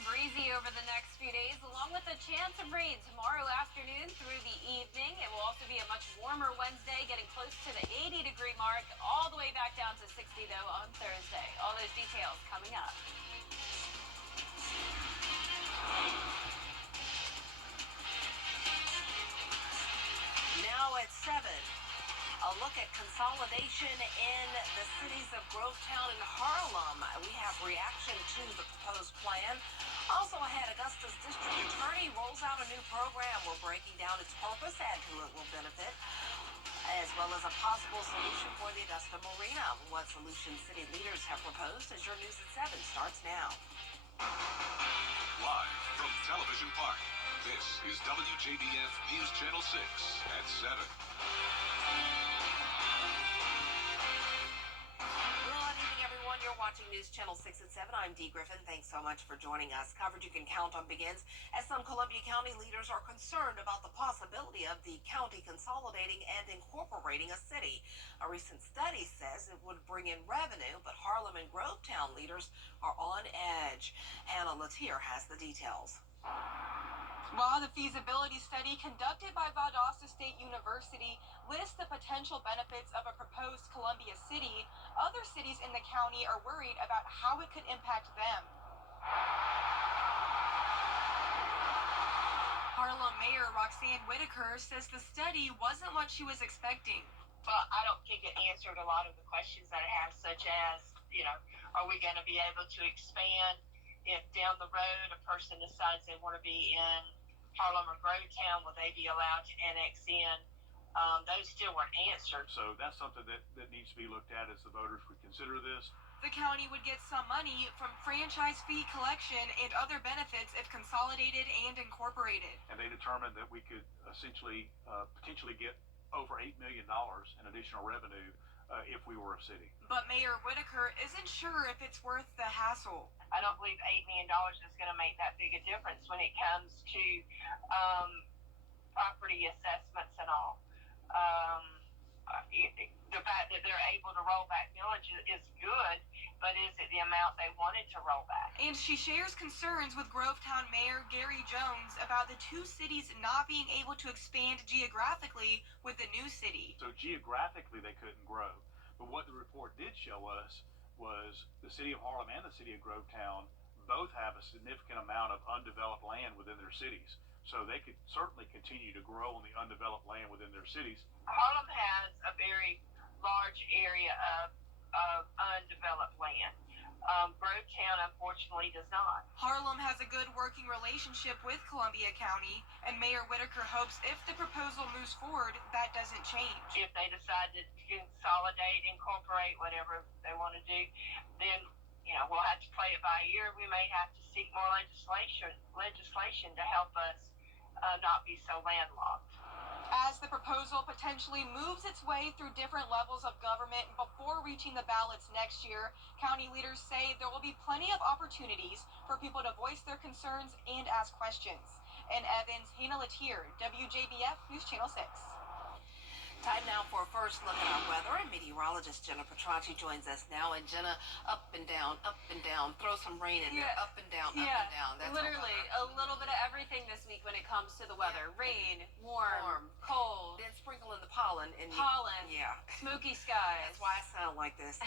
looking breezy over the next few days, along with a chance of rain tomorrow afternoon through the evening. It will also be a much warmer Wednesday, getting close to the 80-degree mark, all the way back down to 60, though, on Thursday. All those details coming up. Now at 7, a look at consolidation in the cities of Grovetown and Harlem. We have reaction to the proposed plan. Also ahead, Augusta's district attorney rolls out a new program. We're breaking down its purpose and who it will benefit, as well as a possible solution for the Augusta Marina. What solutions city leaders have proposed as your News at 7 starts now. Live from Television Park, this is WJBF News Channel 6 at 7. You're watching News Channel 6 at 7. I'm Dee Griffin. Thanks so much for joining us. Coverage you can count on begins as some Columbia County leaders are concerned about the possibility of the county consolidating and incorporating a city. A recent study says it would bring in revenue, but Harlem and Grovetown leaders are on edge. Hannah Latier has the details. While the feasibility study conducted by Valdosta State University lists the potential benefits of a proposed Columbia city, other cities in the county are worried about how it could impact them. Harlem Mayor Roxanne Whitaker says the study wasn't what she was expecting. Well, I don't think it answered a lot of the questions that I have, such as, are we going to be able to expand if down the road a person decides they want to be in Harlem or Grovetown, will they be allowed to annex in? Those still weren't answered. So that's something that needs to be looked at as the voters would consider this. The county would get some money from franchise fee collection and other benefits if consolidated and incorporated. And they determined that we could essentially potentially get over $8 million in additional revenue if we were a city. But Mayor Whitaker isn't sure if it's worth the hassle. I don't believe $8 million is going to make that big a difference when it comes to property assessments and all. The fact that they're able to roll back millage is good, but is it the amount they wanted to roll back? And she shares concerns with Grovetown Mayor Gary Jones about the two cities not being able to expand geographically with the new city. So geographically they couldn't grow, but what the report did show us was the city of Harlem and the city of Grovetown both have a significant amount of undeveloped land within their cities. So they could certainly continue to grow on the undeveloped land within their cities. Harlem has a very large area of undeveloped land. Grovetown, unfortunately, does not. Harlem has a good working relationship with Columbia County, and Mayor Whitaker hopes if the proposal moves forward, that doesn't change. If they decide to consolidate, incorporate, whatever they want to do, then we'll have to play it by ear. We may have to seek more legislation to help us not be so landlocked. As the proposal potentially moves its way through different levels of government before reaching the ballots next year, county leaders say there will be plenty of opportunities for people to voice their concerns and ask questions. In Evans, Hannah Latier, WJBF News Channel 6. Time now for a first look at our weather, and meteorologist Jenna Petracci joins us now. And Jenna, up and down, throw some rain in there, up and down, up and down. That's literally a little bit of everything this week when it comes to the weather. Rain, warm, cold. Then sprinkle in the pollen. And Smoky skies. That's why I sound like this.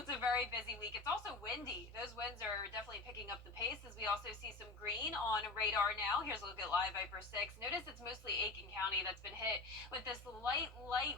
It's a very busy week. It's also windy. Those winds are definitely picking up the pace as we also see some green on radar now. Here's a look at Live Viper 6. Notice it's mostly Aiken County that's been hit with this light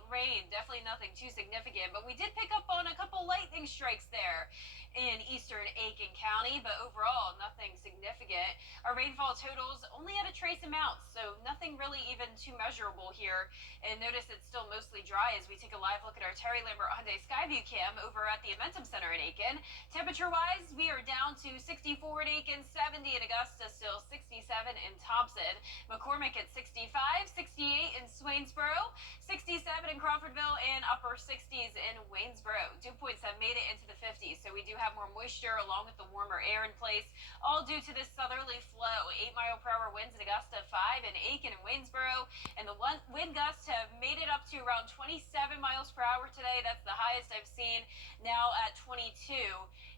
rain. Definitely nothing too significant, but we did pick up on a couple lightning strikes there in eastern Aiken County, but overall nothing significant. Our rainfall totals only at a trace amount, so nothing really even too measurable here. And notice it's still mostly dry as we take a live look at our Terry Lambert Hyundai Skyview cam over at the Amentum Center in Aiken. Temperature-wise, we are down to 64 at Aiken, 70 in Augusta, still 67 in Thompson. McCormick at 65, 68 in Swainsboro, 67 in Crawfordville, and upper 60s in Waynesboro. Dew points have made it into the 50s, so we do have more moisture along with the warmer air in place, all due to this southerly flow. 8-mile-per-hour winds in Augusta, 5 in Aiken and Waynesboro, and the wind gusts have made it up to around 27 miles per hour today. That's the highest I've seen, now at 22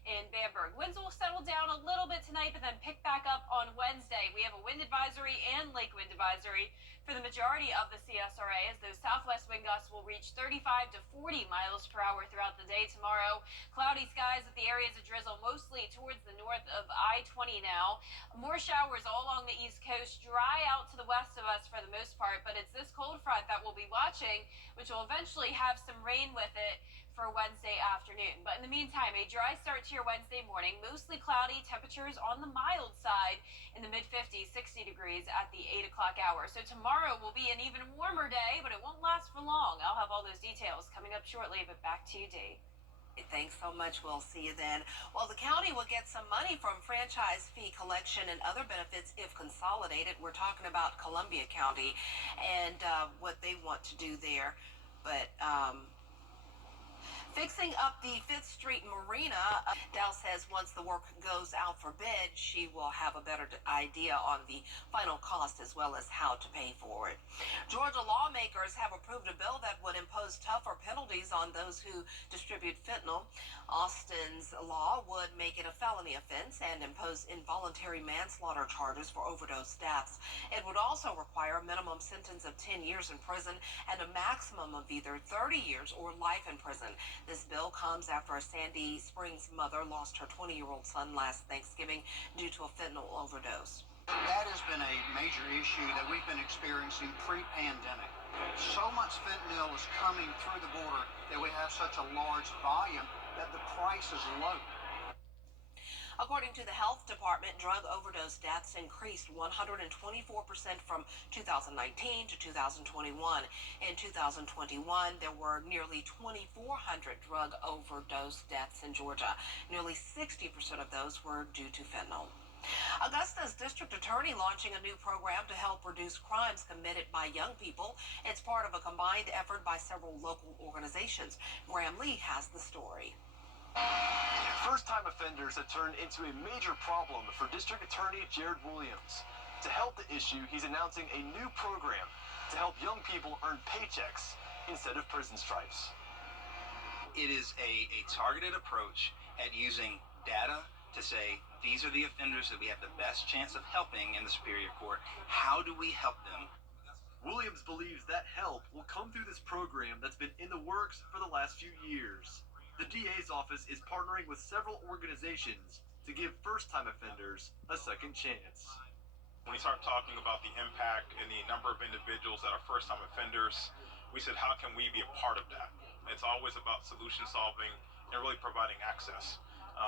in Bamberg. Pittsburgh. Winds will settle down a little bit tonight, but then pick back up on Wednesday. We have a wind advisory and lake wind advisory for the majority of the CSRA, as those southwest wind gusts will reach 35 to 40 miles per hour throughout the day tomorrow. Cloudy skies with the areas of drizzle mostly towards the north of I-20 now. More showers all along the East Coast, dry out to the west of us for the most part, but it's this cold front that we'll be watching, which will eventually have some rain with it for Wednesday afternoon. But in the meantime, a dry start to your Wednesday morning, mostly cloudy, temperatures on the mild side in the mid-50s, 60 degrees at the 8 o'clock hour. So tomorrow will be an even warmer day, but it won't last for long. I'll have all those details coming up shortly, but back to you, Dee. Thanks so much. We'll see you then. Well, the county will get some money from franchise fee collection and other benefits if consolidated. We're talking about Columbia County and what they want to do there. But fixing up the 5th Street Marina, Dow says once the work goes out for bid, she will have a better idea on the final cost as well as how to pay for it. Georgia lawmakers have approved a bill that would impose tougher penalties on those who distribute fentanyl. Austin's law would make it a felony offense and impose involuntary manslaughter charges for overdose deaths. It would also require a minimum sentence of 10 years in prison and a maximum of either 30 years or life in prison. This bill comes after a Sandy Springs mother lost her 20-year-old son last Thanksgiving due to a fentanyl overdose. That has been a major issue that we've been experiencing pre-pandemic. So much fentanyl is coming through the border that we have such a large volume that the price is low. According to the health department, drug overdose deaths increased 124% from 2019 to 2021. In 2021, there were nearly 2,400 drug overdose deaths in Georgia. Nearly 60% of those were due to fentanyl. Augusta's district attorney launching a new program to help reduce crimes committed by young people. It's part of a combined effort by several local organizations. Graham Lee has the story. First-time offenders have turned into a major problem for District Attorney Jared Williams. To help the issue, he's announcing a new program to help young people earn paychecks instead of prison stripes. It is a targeted approach at using data to say, these are the offenders that we have the best chance of helping in the Superior Court. How do we help them? Williams believes that help will come through this program that's been in the works for the last few years. The DA's office is partnering with several organizations to give first-time offenders a second chance. When we start talking about the impact and the number of individuals that are first-time offenders, we said, how can we be a part of that? It's always about solution solving and really providing access.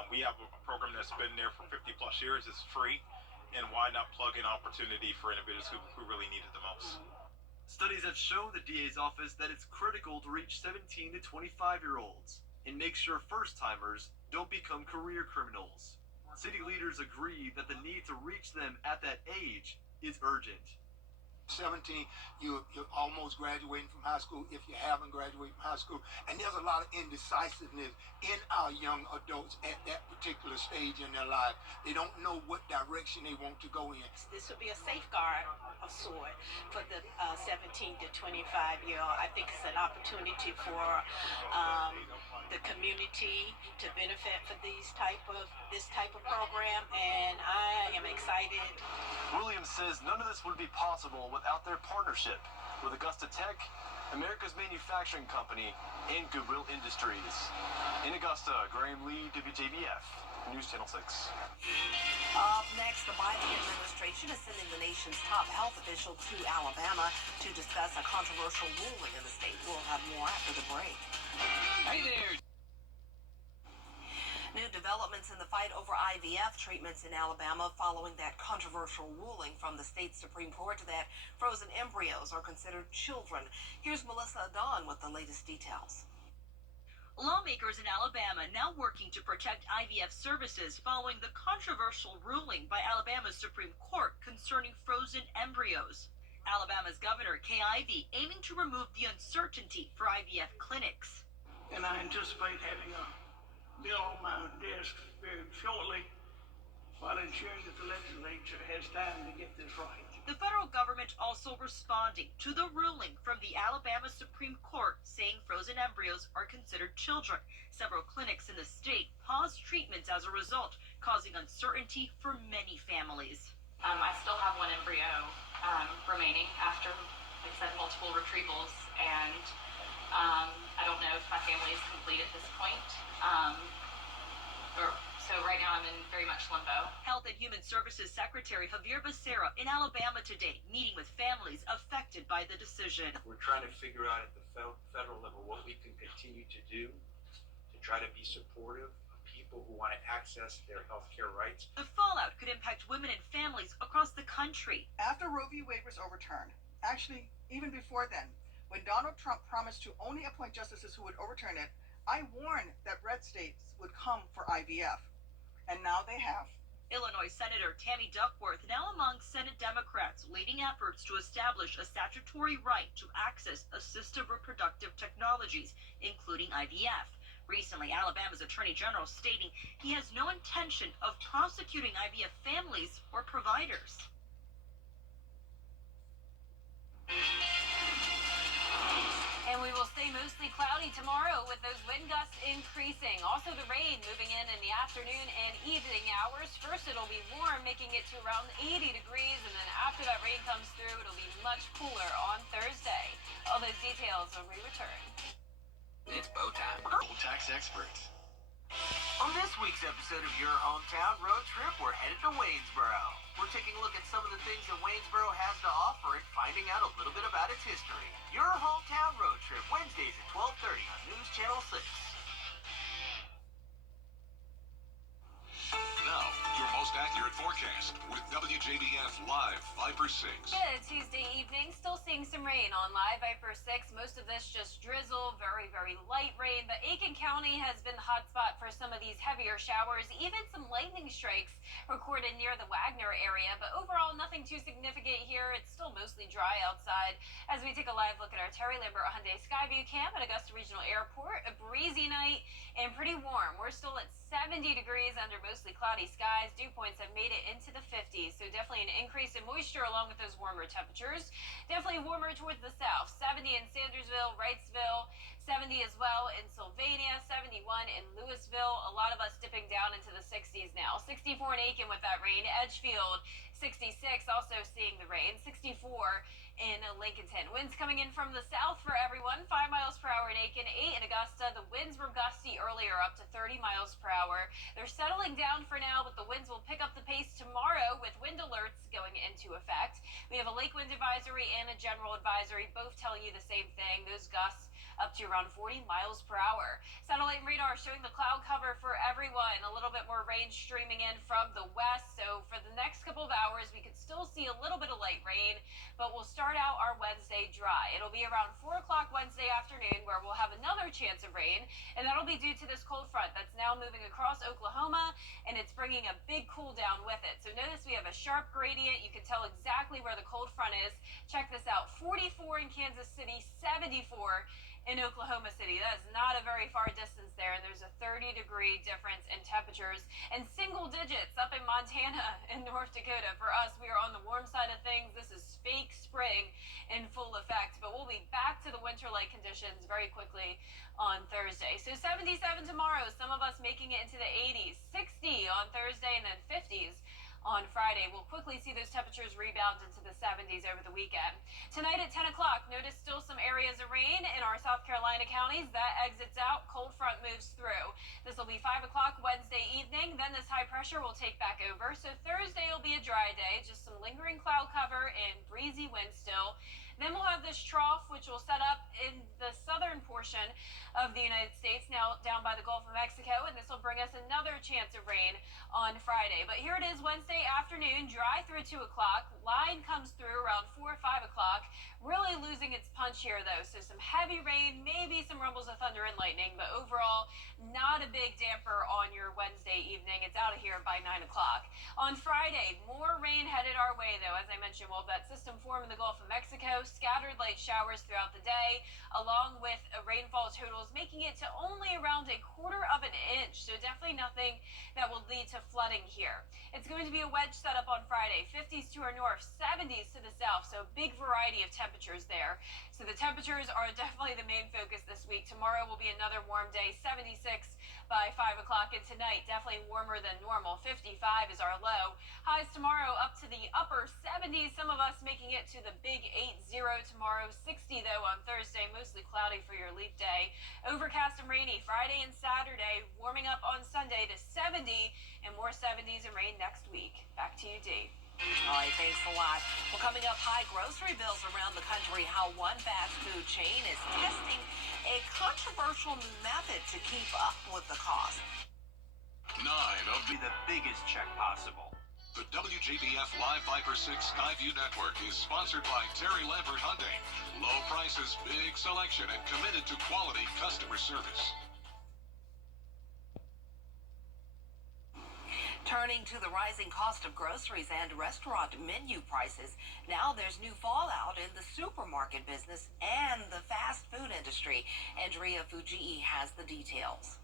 We have a program that's been there for 50 plus years. It's free, and why not plug in opportunity for individuals who really need it the most? Studies have shown the DA's office that it's critical to reach 17 to 25-year-olds and make sure first-timers don't become career criminals. City leaders agree that the need to reach them at that age is urgent. 17, you're almost graduating from high school if you haven't graduated from high school. And there's a lot of indecisiveness in our young adults at that particular stage in their life. They don't know what direction they want to go in. This would be a safeguard of sort for the 17 to 25-year-old. I think it's an opportunity for the community to benefit for this type of program, and I am excited. Williams says none of this would be possible without their partnership with Augusta Tech, America's manufacturing company, and Goodwill Industries. In Augusta, Graham Lee, WJBF, News Channel 6. Up next, the Biden administration is sending the nation's top health official to Alabama to discuss a controversial ruling in the state. We'll have more after the break. Hey there. New developments in the fight over IVF treatments in Alabama following that controversial ruling from the state Supreme Court that frozen embryos are considered children. Here's Melissa Adon with the latest details. Lawmakers in Alabama now working to protect IVF services following the controversial ruling by Alabama's Supreme Court concerning frozen embryos. Alabama's Governor Kay Ivey aiming to remove the uncertainty for IVF clinics. And I anticipate having a bill on my desk very shortly while ensuring that the legislature has time to get this right. The federal government also responding to the ruling from the Alabama Supreme Court saying frozen embryos are considered children. Several clinics in the state paused treatment treatments as a result, causing uncertainty for many families. I still have one embryo remaining after, like I said, multiple retrievals, and I don't know if my family is complete at this point. So right now I'm in very much limbo. Health and Human Services Secretary Javier Becerra in Alabama today, meeting with families affected by the decision. We're trying to figure out at the federal level what we can continue to do to try to be supportive of people who want to access their health care rights. The fallout could impact women and families across the country. After Roe v. Wade was overturned, actually even before then, when Donald Trump promised to only appoint justices who would overturn it, I warned that red states would come for IVF. And now they have. Illinois Senator Tammy Duckworth now among Senate Democrats leading efforts to establish a statutory right to access assistive reproductive technologies, including IVF. Recently, Alabama's Attorney General stating he has no intention of prosecuting IVF families or providers. And we will stay mostly cloudy tomorrow with those wind gusts increasing. Also the rain moving in the afternoon and evening hours. First it'll be warm, making it to around 80 degrees. And then after that rain comes through, it'll be much cooler on Thursday. All those details when we return. It's bow time. Tax experts. On this week's episode of Your Hometown Road Trip, we're headed to Waynesboro. We're taking a look at some of the things that Waynesboro has to offer and finding out a little bit about its history. Your Hometown Road Trip, Wednesdays at 12:30 on News Channel 6. Now, your most accurate forecast with WJBF Live Viper 6. Good Tuesday evening. Still seeing some rain on Live Viper 6. Most of this just drizzle, very, very light rain. But Aiken County has been the hotspot for some of these heavier showers. Even some lightning strikes recorded near the Wagner area. But overall, nothing too significant here. It's still mostly dry outside. As we take a live look at our Terry Lambert Hyundai Skyview Cam at Augusta Regional Airport. A breezy night and pretty warm. We're still at 70 degrees under mostly cloudy skies. Dew points have made it into the 50s, so definitely an increase in moisture along with those warmer temperatures. Definitely warmer towards the south. 70 in Sandersville, Wrightsville, 70 as well in Sylvania, 71 in Louisville. A lot of us dipping down into the 60s now. 64 in Aiken with that rain. Edgefield, 66, also seeing the rain. 64 in Lincolnton. Winds coming in from the south for everyone. 5 miles per hour in Aiken, 8 in Augusta. The winds were gusty earlier, up to 30 miles per hour. They're settling down for now, but the winds will pick up the pace tomorrow with wind alerts going into effect. We have a lake wind advisory and a general advisory, both telling you the same thing. Those gusts up to around 40 miles per hour. Satellite radar showing the cloud cover for everyone. A little bit more rain streaming in from the west. So for the next couple of hours, we could still see a little bit of light rain, but we'll start out our Wednesday dry. It'll be around 4 o'clock Wednesday afternoon where we'll have another chance of rain, and that'll be due to this cold front that's now moving across Oklahoma, and it's bringing a big cool down with it. So notice we have a sharp gradient. You can tell exactly where the cold front is. Check this out. 44 in Kansas City, 74 in Oklahoma City. That is not a very far distance there, and there's a 30-degree difference in temperatures, and single digits up in Montana and North Dakota. For us, we are on the warm side of things. This is fake spring in full effect, but we'll be back to the winter-like conditions very quickly on Thursday. So 77 tomorrow, some of us making it into the 80s, 60 on Thursday, and then 50s on Friday. We'll quickly see those temperatures rebound into the 70s over the weekend. Tonight at 10 o'clock, notice still some areas of rain in our South Carolina counties. That exits out. Cold front moves through. This will be 5 o'clock Wednesday evening. Then this high pressure will take back over. So Thursday will be a dry day. Just some lingering cloud cover and breezy wind still. Then we'll have this trough, which will set up in the southern portion of the United States, now down by the Gulf of Mexico, and this will bring us another chance of rain on Friday. But here it is Wednesday afternoon, dry through 2 o'clock. Line comes through around 4 or 5 o'clock. Really losing its punch here, though. So some heavy rain, maybe some rumbles of thunder and lightning, but overall, not a big damper on your Wednesday evening. It's out of here by 9 o'clock. On Friday, more rain headed our way, though. As I mentioned, we'll have that system form in the Gulf of Mexico. Scattered light showers throughout the day, along with rainfall totals making it to only around 1/4 of an inch. So definitely nothing that will lead to flooding here. It's going to be a wedge setup on Friday. 50s to our north, 70s to the south, so big variety of temperatures there. So the temperatures are definitely the main focus this week. Tomorrow will be another warm day, 76 by 5 o'clock, and tonight definitely warmer than normal. 55 is our low. Highs tomorrow up to the upper 70s. Some of us making it to the big 80 tomorrow. 60 though on Thursday, mostly cloudy for your leap day. Overcast and rainy Friday and Saturday. Warming up on Sunday to 70 and more 70s and rain next week. Back to you, Dee. All right, thanks a lot. Well, coming up, high grocery bills around the country, how one fast food chain is testing a controversial new method to keep up with the cost. 9 of Be the biggest check possible. the WJBF Live Viper 6 Skyview Network is sponsored by Terry Lambert Hyundai. Low prices, big selection, and committed to quality customer service. Turning to the rising cost of groceries and restaurant menu prices, now there's new fallout in the supermarket business and the fast food industry. Andrea Fujii has the details.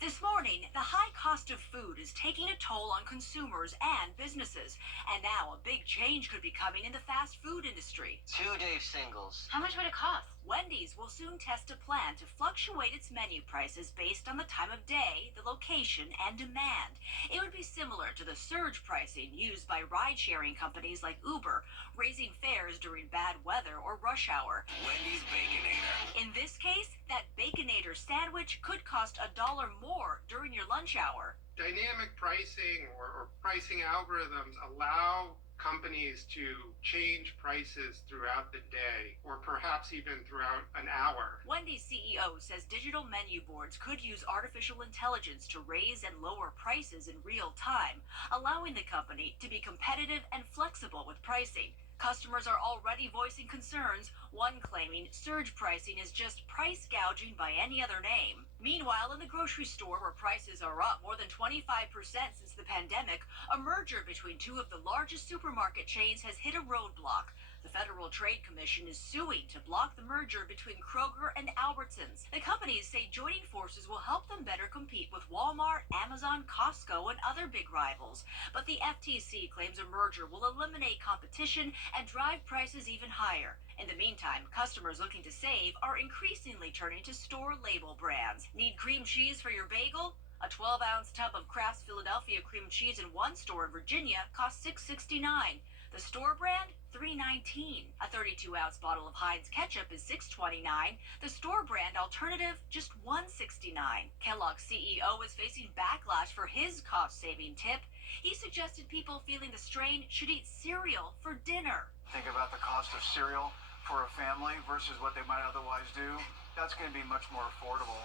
This morning, the high cost of food is taking a toll on consumers and businesses. And now a big change could be coming in the fast food industry. 2-day singles. How much would it cost? Wendy's will soon test a plan to fluctuate its menu prices based on the time of day, the location, and demand. It would be similar to the surge pricing used by ride-sharing companies like Uber, raising fares during bad weather or rush hour. Wendy's Baconator. In this case, that Baconator sandwich could cost $1 more during your lunch hour. Dynamic pricing or pricing algorithms allow companies to change prices throughout the day or perhaps even throughout an hour. Wendy's CEO says digital menu boards could use artificial intelligence to raise and lower prices in real time, allowing the company to be competitive and flexible with pricing. Customers are already voicing concerns, one claiming surge pricing is just price gouging by any other name. Meanwhile, in the grocery store where prices are up more than 25% since the pandemic, a merger between two of the largest supermarket chains has hit a roadblock. The Federal Trade Commission is suing to block the merger between Kroger and Albertsons. The companies say joining forces will help them better compete with Walmart, Amazon, Costco, and other big rivals. But the FTC claims a merger will eliminate competition and drive prices even higher. In the meantime, customers looking to save are increasingly turning to store label brands. Need cream cheese for your bagel? A 12-ounce tub of Kraft Philadelphia cream cheese in one store in Virginia costs $6.69. The store brand, $3.19. A 32-ounce bottle of Heinz ketchup is $6.29. The store brand alternative, just $1.69. Kellogg's CEO is facing backlash for his cost-saving tip. He suggested people feeling the strain should eat cereal for dinner. Think about the cost of cereal for a family versus what they might otherwise do. That's going to be much more affordable.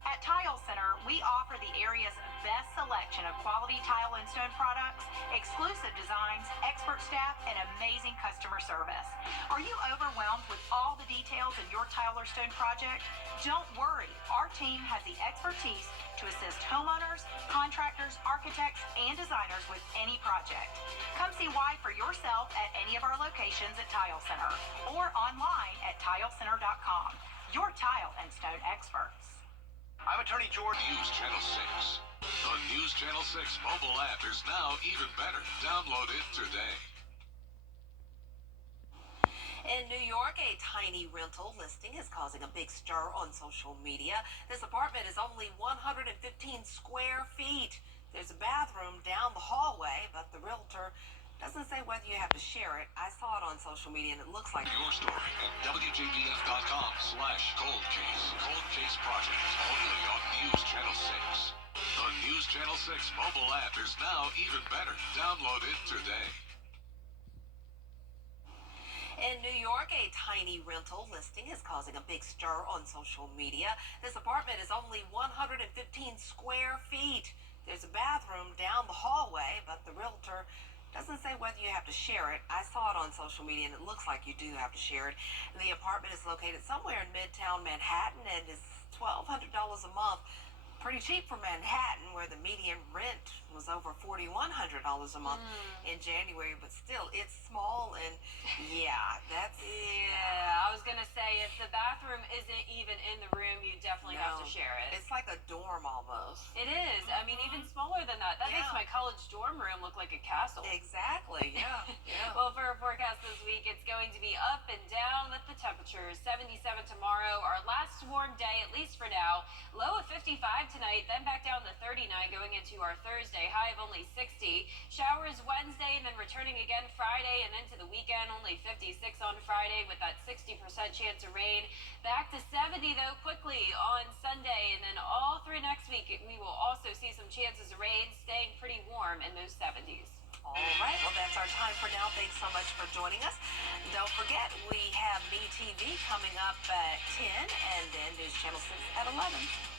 At Tile Center, we offer the area's best selection of quality tile and stone products, exclusive designs, expert staff, and amazing customer service. Are you overwhelmed with all the details in your tile or stone project? Don't worry, our team has the expertise to assist homeowners, contractors, architects, and designers with any project. Come see why for yourself at any of our locations at Tile Center or online at tilecenter.com. Your tile and stone experts. I'm Attorney George. News Channel 6. The News Channel 6 mobile app is now even better. Download it today. In New York, a tiny rental listing is causing a big stir on social media. This apartment is only 115 square feet. There's a bathroom down the hallway, but the realtor doesn't say whether you have to share it. I saw it on social media, and it looks like your story at WJBF.com/cold case. Cold Case Project, only on News Channel 6. The News Channel 6 mobile app is now even better. Download it today. In New York, a tiny rental listing is causing a big stir on social media. This apartment is only 115 square feet. There's a bathroom down the hallway, but the realtor doesn't say whether you have to share it. I saw it on social media, and it looks like you do have to share it. The apartment is located somewhere in Midtown Manhattan and is $1,200 a month. pretty cheap for Manhattan, where the median rent was over $4,100 a month in January, but still, it's small and Yeah, I was gonna say if the bathroom isn't even in the room, you definitely have to share it. It's like a dorm almost. It is. I mean, even smaller than that. That makes my college dorm room look like a castle. Exactly. Yeah. Well, for our forecast this week, it's going to be up and down with the temperatures. 77 tomorrow, our last warm day, at least for now. Low of 55 tonight, then back down to 39 going into our Thursday. High of only 60. Showers Wednesday, and then returning again Friday and into the weekend. Only 56 on Friday with that 60% chance of rain. Back to 70 though quickly on Sunday, and then all through next week we will also see some chances of rain, staying pretty warm in those 70s. All right, well, that's our time for now. Thanks so much for joining us. Don't forget, we have Me TV coming up at 10 and then News Channel 6 at 11.